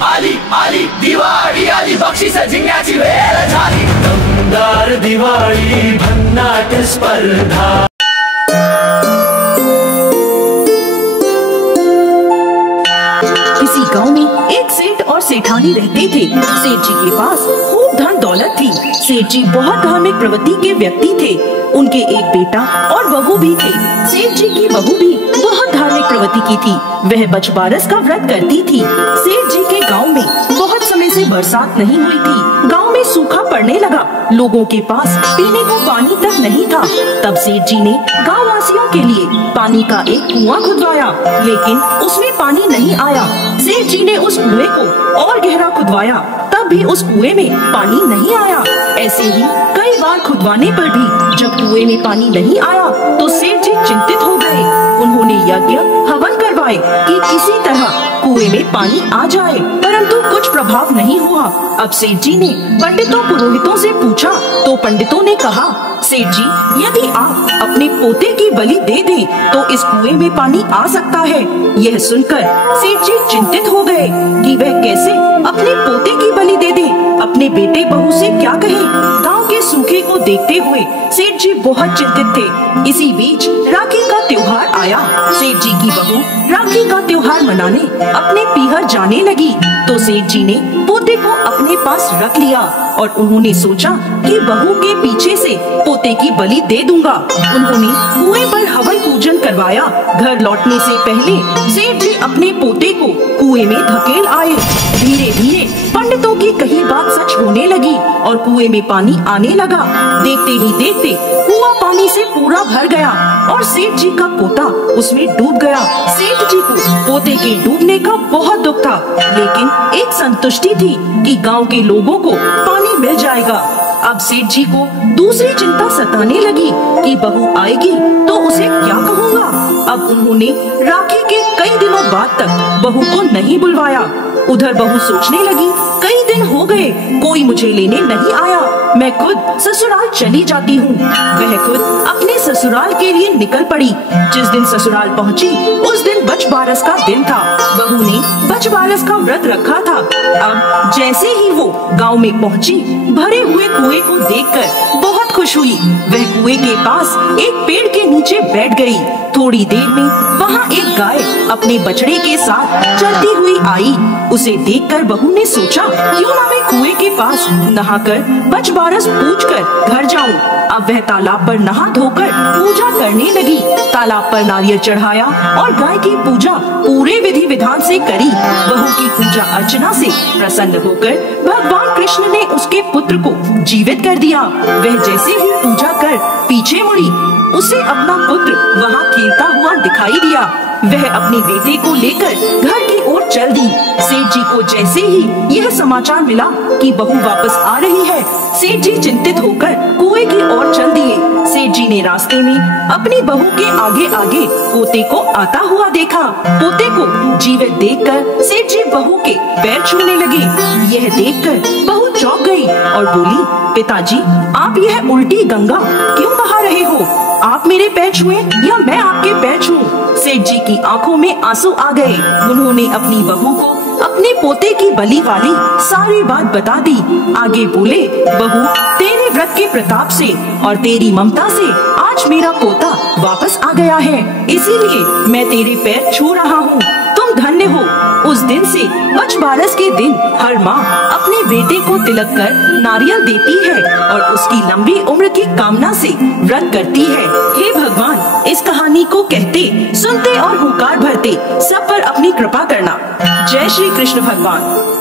आली दिवाळी आली, बक्षीस जिंकण्याची वेळ झाली, दमदार दिवाळी भन्नाट स्पर्धा। किसी गांव में एक सेठ और सेठानी रहते थे। सेठ जी के पास खूब धन दौलत थी। सेठ जी बहुत धार्मिक प्रवृत्ति के व्यक्ति थे। उनके एक बेटा और बहू भी थे। सेठ जी की बहू भी बहुत धार्मिक प्रवृत्ति की थी। वह बछबारस का व्रत करती थी। सेठ जी के गांव में बहुत समय से बरसात नहीं हुई थी। गांव में सूखा पड़ने लगा। लोगों के पास पीने को पानी तक नहीं था। तब सेठ जी ने गाँव वासियों के लिए पानी का एक कुआं खुदवाया, लेकिन उसमें पानी नहीं आया। सेठ जी ने उस कुएं को और गहरा खुदवाया, तब भी उस कुएं में पानी नहीं आया। ऐसे ही कई बार खुदवाने पर भी जब कुएं में पानी नहीं आया तो सेठ जी चिंतित हो गए। उन्होंने यज्ञ हवन करवाए कि किसी तरह कुएं में पानी आ जाए, परंतु कुछ प्रभाव नहीं हुआ। अब सेठ जी ने पंडितों पुरोहितों से पूछा तो पंडितों ने कहा, सेठ जी, यदि आप अपने पोते की बलि दे दें तो इस कुएं में पानी आ सकता है। यह सुनकर सेठ जी चिंतित हो गए कि वह कैसे अपने पोते की बलि दे दें। अपने बेटे बहू से क्या कहें। गांव के सूखे को देखते हुए सेठ जी बहुत चिंतित थे। इसी बीच राखी का त्योहार आया। सेठ जी की बहू राखी का त्योहार मनाने अपने पीहर जाने लगी तो सेठ जी ने पोते को अपने पास रख लिया और उन्होंने सोचा कि बहू के पीछे से पोते की बलि दे दूंगा। उन्होंने कुएं पर हवन पूजन करवाया। घर लौटने से पहले सेठ जी अपने पोते को कुएं में धकेल आए। धीरे धीरे पंडितों की कही बात सच होने लगी और कुएं में पानी आने लगा। देखते ही देखते कुआं पानी से पूरा भर गया और सेठ जी का पोता उसमें डूब गया। सेठ जी को पोते के डूबने का बहुत दुख था, लेकिन एक संतुष्टि थी कि गांव के लोगों को पानी मिल जाएगा। अब सेठ जी को दूसरी चिंता सताने लगी कि बहू आएगी तो उसे क्या कहूँगा। अब उन्होंने राखी के कई दिनों बाद तक बहू को नहीं बुलवाया। उधर बहू सोचने लगी, कई दिन हो गए कोई मुझे लेने नहीं आया, मैं खुद ससुराल चली जाती हूँ। वह खुद अपने ससुराल के लिए निकल पड़ी। जिस दिन ससुराल पहुँची उस दिन बछबारस का दिन था। बहू ने बछबारस का व्रत रखा था। अब जैसे ही वो गांव में पहुँची, भरे हुए कुएं को देखकर बहुत खुश हुई। वह कुएं के पास एक पेड़ के नीचे बैठ गई। थोड़ी देर में वहाँ एक गाय अपने बछड़े के साथ चलती हुई आई। उसे देखकर बहू ने सोचा, क्यों ना मैं कुएं के पास नहाकर बछबारस पूजकर घर जाऊं। अब वह तालाब पर नहा धोकर पूजा करने लगी। तालाब पर नारियल चढ़ाया और गाय की पूजा पूरे विधि विधान से करी। बहू की पूजा अर्चना से प्रसन्न होकर भगवान कृष्ण ने उसके पुत्र को जीवित कर दिया। वह जैसे ही पूजा कर पीछे मुड़ी, उसे अपना पुत्र वहाँ खेलता हुआ दिखाई दिया। वह अपने बेटे को लेकर घर की ओर चल दी। सेठ जी को जैसे ही यह समाचार मिला कि बहू वापस आ रही है, सेठ जी चिंतित होकर कुएं की ओर चल दिए। सेठ जी ने रास्ते में अपनी बहू के आगे आगे पोते को आता हुआ देखा। पोते को जीवित देखकर सेठ जी बहू के पैर छूने लगे। यह देखकर बहू चौंक गई और बोली, पिताजी, आप यह उल्टी गंगा क्यों बहा रहे हो? आप मेरे पैर छुए या मैं आपके पैर छूऊं? सेठ जी की आंखों में आंसू आ गए। उन्होंने अपनी बहू को अपने पोते की बलि वाली सारी बात बता दी। आगे बोले, बहू, तेरे व्रत के प्रताप से और तेरी ममता से आज मेरा पोता वापस आ गया है, इसीलिए मैं तेरे पैर छू रहा हूँ। तुम धन्य हो। उस दिन से बछबारस के दिन हर माँ अपने बेटे को तिलक कर नारियल देती है और उसकी लंबी उम्र की कामना से व्रत करती है। हे भगवान, इस कहानी को कहते, सुनते और हुंकार भरते सब पर अपनी कृपा करना। जय श्री कृष्ण भगवान।